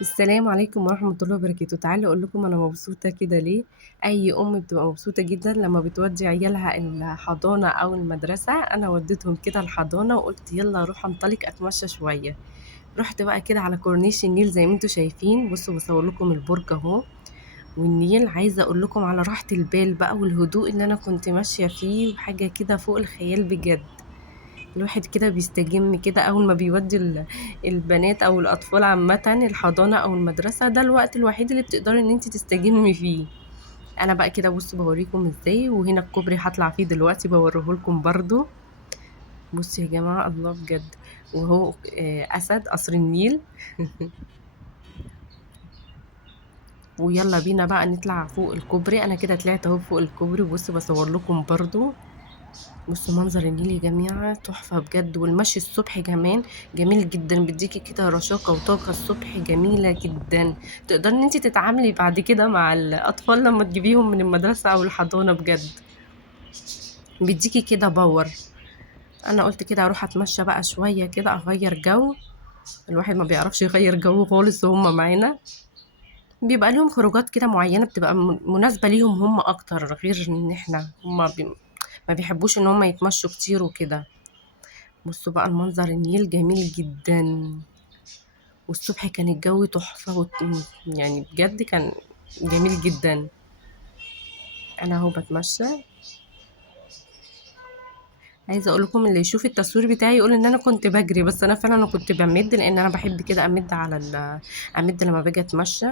السلام عليكم ورحمة الله وبركاته. تعالوا أقول لكم أنا مبسوطة كده ليه. أي أم بتبقى مبسوطة جدا لما بتودي عيالها الحضانة أو المدرسة. أنا وديتهم كده الحضانة وقلت يلا أروح أنطلق أتمشى شوية. رحت بقى كده على كورنيش النيل زي ما انتوا شايفين. بصوا بصور لكم البرج اهو والنيل. عايزة أقول لكم على راحة البال بقى والهدوء اللي أنا كنت ماشية فيه، وحاجة كده فوق الخيال بجد. الواحد كده بيستجم كده أول ما بيودي البنات أو الأطفال عامة الحضانة أو المدرسة. ده الوقت الوحيد اللي بتقدري إن انتي تستجمي فيه. أنا بقى كده بصوا بوريكم ازاي، وهنا الكوبري هطلع فيه دلوقتي بوريهولكم برضو. بصوا يا جماعة الله بجد. وهو أسد قصر النيل. ويلا بينا بقى نطلع فوق الكوبري. أنا كده طلعت أهو فوق الكوبري. بصوا بصور لكم برضو. بصوا منظر النيل يا جماعة تحفة بجد. والمشي الصبح كمان جميل جدا، بيديكي كده رشاقة وطاقة الصبح جميلة جدا. تقدري ان انت تتعاملي بعد كده مع الأطفال لما تجيبيهم من المدرسة أو الحضانة بجد. بيديكي كده باور. أنا قلت كده أروح أتمشى بقى شوية كده أغير جو. الواحد ما بيعرفش يغير جو خالص وهم معانا. بيبقى لهم خروجات كده معينة بتبقى مناسبة ليهم هم أكتر، غير إن احنا ما بيحبوش إن هم يتمشوا كتير وكده. بصوا بقى المنظر النيل جميل جدا. والصبح كان الجو تحفة يعني بجد كان جميل جدا. انا اهو بتمشى. عايزه اقول لكم اللي يشوف التصوير بتاعي يقول ان انا كنت بجري، بس انا فعلا انا كنت بمد لان انا بحب كده امد على امد لما باجي اتمشى.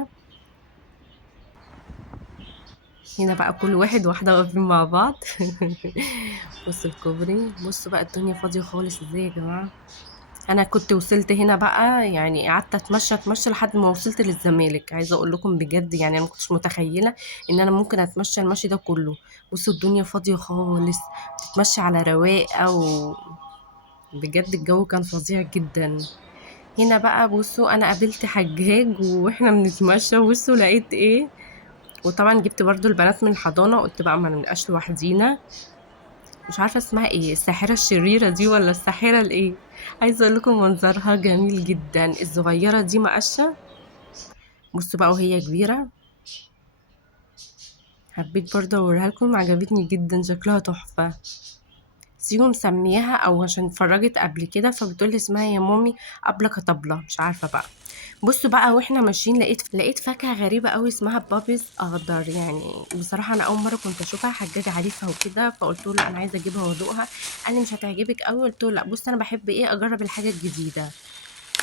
هنا بقى كل واحد واحده واقفين مع بعض. بصوا الكوبري. بصوا بقى الدنيا فاضيه خالص ازاي يا جماعه. انا كنت وصلت هنا بقى، يعني قعدت اتمشى لحد ما وصلت للزمالك. عايزه اقول لكم بجد يعني انا ما كنتش متخيله ان انا ممكن اتمشى المشي ده كله. بصوا الدنيا فاضيه خالص، تتمشى على رواقه بجد الجو كان فظيع جدا. هنا بقى بصوا انا قابلت حجاج واحنا بنتمشى. بصوا لقيت ايه. وطبعا جبت برضو البنات من الحضانه، قلت بقى ما نبقاش لوحدينا. مش عارفة اسمها ايه، الساحرة الشريرة دي ولا الساحرة الايه. عايزة اقول لكم منظرها جميل جدا. الصغيرة دي مقشة. بصوا بقى وهي كبيرة. حبيت برضه اوريها لكم، عجبتني جدا شكلها تحفة. سيجو مسمياها او عشان اتفرجت قبل كده فبتقولي اسمها يا مامي أبلة طبلة، مش عارفة بقى. بصوا بقى واحنا ماشيين لقيت فاكهة غريبة قوي اسمها بابيز اخضر. يعني بصراحة انا اول مرة كنت اشوفها، حجاج عارفها وكده فقلت له لا انا عايزة اجيبها وادوقها. قال لي مش هتعجبك قوي. قلت له لا بص انا بحب ايه اجرب الحاجة الجديدة.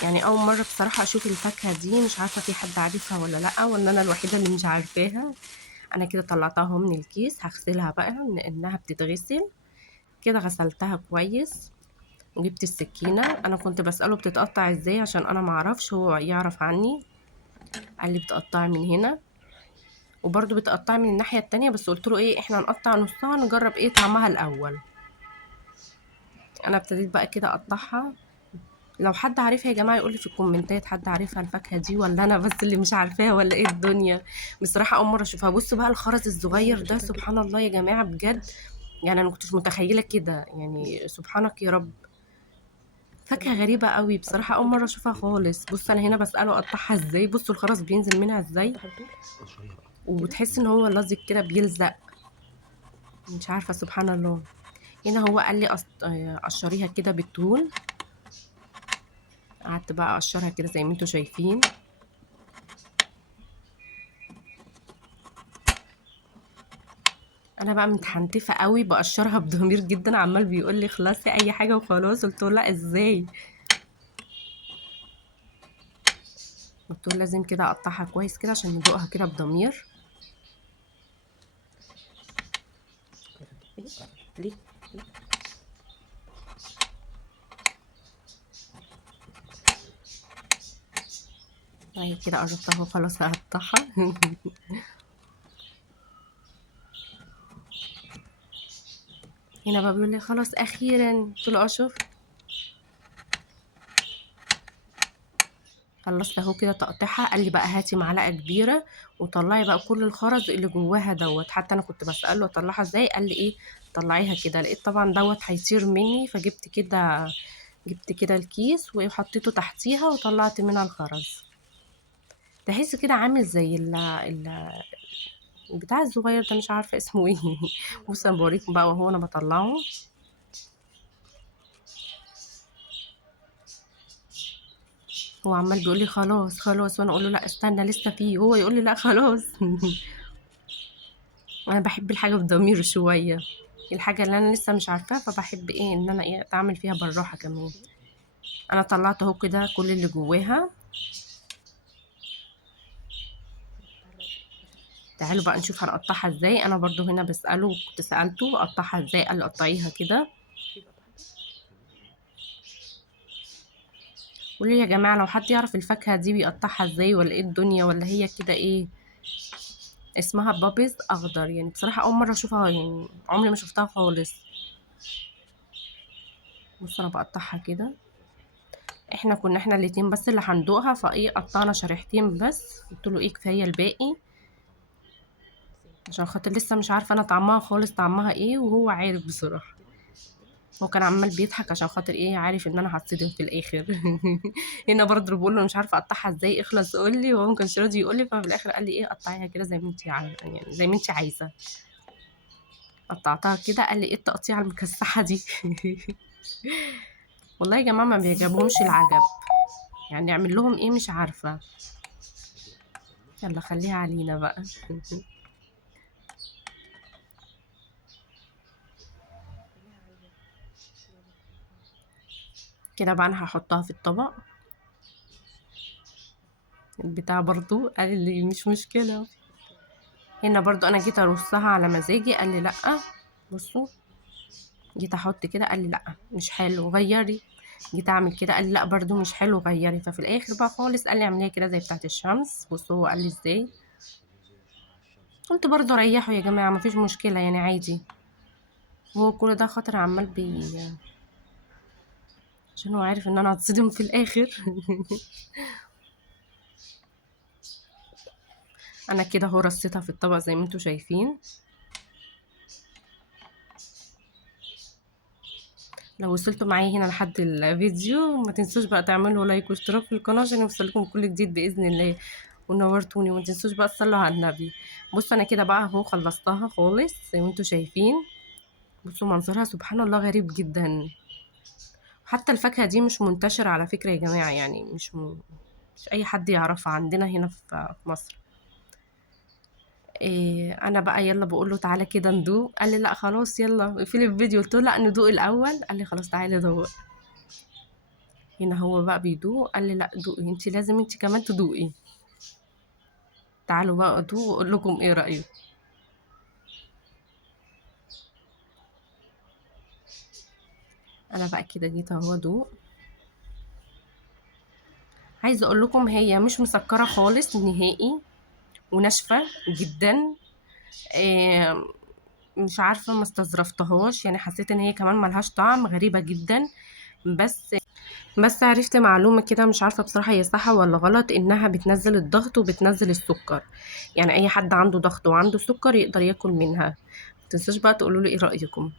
يعني اول مرة بصراحة اشوف الفاكهة دي، مش عارفة في حد عارفها ولا لا ولا انا الوحيدة اللي مش عارفاها. انا كده طلعتها اهو من الكيس، هغسلها بقى لانها بتتغسل. كده غسلتها كويس. وجبت السكينة. انا كنت بسأله بتتقطع ازاي عشان انا معرفش، هو يعرف عني. قال لي بتقطعي من هنا وبرضو بتقطعي من الناحية التانية، بس قلت له ايه احنا نقطع نصها نجرب ايه طعمها الاول. انا ابتديت بقى كده اقطعها. لو حد عارفها يا جماعة يقولي في الكومنتات حد عارفها الفاكهة دي ولا انا بس اللي مش عارفاها ولا ايه الدنيا. بصراحة اول مرة اشوفها. بصوا بقى الخرز الصغير ده سبحان الله يا جماعة بجد. يعني انا ما كنتش متخيلة كده، يعني سبحانك يا رب. فاكهة غريبة قوي بصراحة اول مرة اشوفها خالص. بص انا هنا بسأله اقطعها ازاي. بصوا الخرز بينزل منها ازاي. وبتحس ان هو لازق كده بيلزق. مش عارفة سبحان الله. هنا هو قال لي قشريها كده بالطول. قعدت بقى اقشرها كده زي ما انتوا شايفين. انا بقى متحنتفه قوي بقشرها بضمير جدا، عمال بيقول لي خلاصي اي حاجه وخلاص. قلت له لا ازاي. قلت له لازم كده اقطعها كويس كده عشان ندوقها كده بضمير. ليه. اهي كده قربت اهو خلاص هقطعها. هنا بقى بيقول لي خلاص اخيرا. قلت له اه شوف. خلصت اهو كده تقطيعها. قال لي بقى هاتي معلقه كبيره وطلعي بقى كل الخرز اللي جواها دوت. حتى انا كنت بساله اطلعها ازاي، قال لي ايه طلعيها كده. لقيت طبعا دوت هيطير مني فجبت كده. جبت كده الكيس وحطيته تحتيها وطلعت منها الخرز. تحس كده عامل زي البتاع الصغير ده، مش عارفة اسمه ايه. بص انا بوريكم بقى وهو انا بطلعه. هو عمال بيقول لي خلاص خلاص، وانا اقول له لا استنى لسه فيه، هو يقول لي لا خلاص. انا بحب الحاجه بضمير شويه، الحاجه اللي انا لسه مش عارفاها، فبحب ايه ان انا ايه اتعامل فيها بالراحه كمان. انا طلعت اهو كده كل اللي جواها. تعالوا بقى نشوف هنقطعها ازاي. انا برضو هنا بساله، كنت سالته اقطعها ازاي، قال لي قطعيها كده. قولوا لي يا جماعه لو حد يعرف الفاكهه دي بيقطعها ازاي، ولا ايه الدنيا، ولا هي كده ايه. اسمها بابيز اخضر، يعني بصراحه اول مره اشوفها، يعني عمري ما شفتها خالص. بص انا بقطعها كده. احنا الاتنين بس اللي هندوقها، فايه قطعنا شريحتين بس، قلت له ايه كفايه الباقي، عشان خاطر لسه مش عارفه انا طعمها خالص طعمها ايه، وهو عارف بصراحه. هو كان عمال بيضحك عشان خاطر ايه عارف ان انا هتصدم في الاخر. هنا برضه بقول له مش عارفه اقطعها ازاي، اخلص قول لي، وهو ما كانش راضي يقول لي، ففي الاخر قال لي ايه قطعيها كده زي ما انت يعني زي ما انت عايزه. قطعتها كده، قال لي ايه التقطيعه المكسحه دي. والله يا جماعه ما بيعجبهمش العجب، يعني اعمل لهم ايه مش عارفه. يلا خليها علينا بقى. كده بقى انا هحطها في الطبق. البتاع برضو قال لي مش مشكلة. هنا برضو انا جيت ارصها على مزاجي، قال لي لا. بصوا، جيت احط كده قال لي لا مش حلو غيري. جيت اعمل كده قال لي لا برضو مش حلو غيري. ففي الاخر بقى خالص قال لي اعمليها كده زي بتاعت الشمس. بصوا هو قال لي ازاي. قلت برضو ريحوا يا جماعة مفيش مشكلة يعني عادي. هو كل ده خاطر عمال عشان هو عارف ان انا هتصدم في الاخر. انا كده هو رصيتها في الطبق زي ما انتوا شايفين. لو وصلتوا معايا هنا لحد الفيديو ما تنسوش بقى تعملوا لايك واشتراك في القناة عشان يوصلكم كل جديد بإذن الله. ونورتوني، وما تنسوش بقى تصلوا على النبي. بصوا انا كده بقى اهو خلصتها خالص زي ما انتوا شايفين. بصوا منظرها سبحان الله غريب جدا. حتى الفاكهة دي مش منتشرة على فكرة يا جماعة، يعني مش اي حد يعرفها عندنا هنا في مصر. إيه انا بقى يلا بقول له تعالى كده ندوق، قال لي لا خلاص يلا اقفلي الفيديو. قلت له لا ندوق الاول، قال لي خلاص تعالي دوق. هنا هو بقى بيدوق، قال لي لا دوقي انت، لازم انت كمان تدوقي. تعالوا بقى ادوق واقول لكم ايه رايي. انا بقى كده جيت اهو ادوق. عايزه اقول لكم هي مش مسكره خالص نهائي، وناشفه جدا. إيه مش عارفه ما استظرفتهاش، يعني حسيت ان هي كمان ملهاش طعم، غريبه جدا. بس عرفت معلومة كده مش عارفة بصراحة هي صح ولا غلط، انها بتنزل الضغط وبتنزل السكر. يعني اي حد عنده ضغط وعنده سكر يقدر ياكل منها. متنسوش بقى تقولوا لي ايه رأيكم.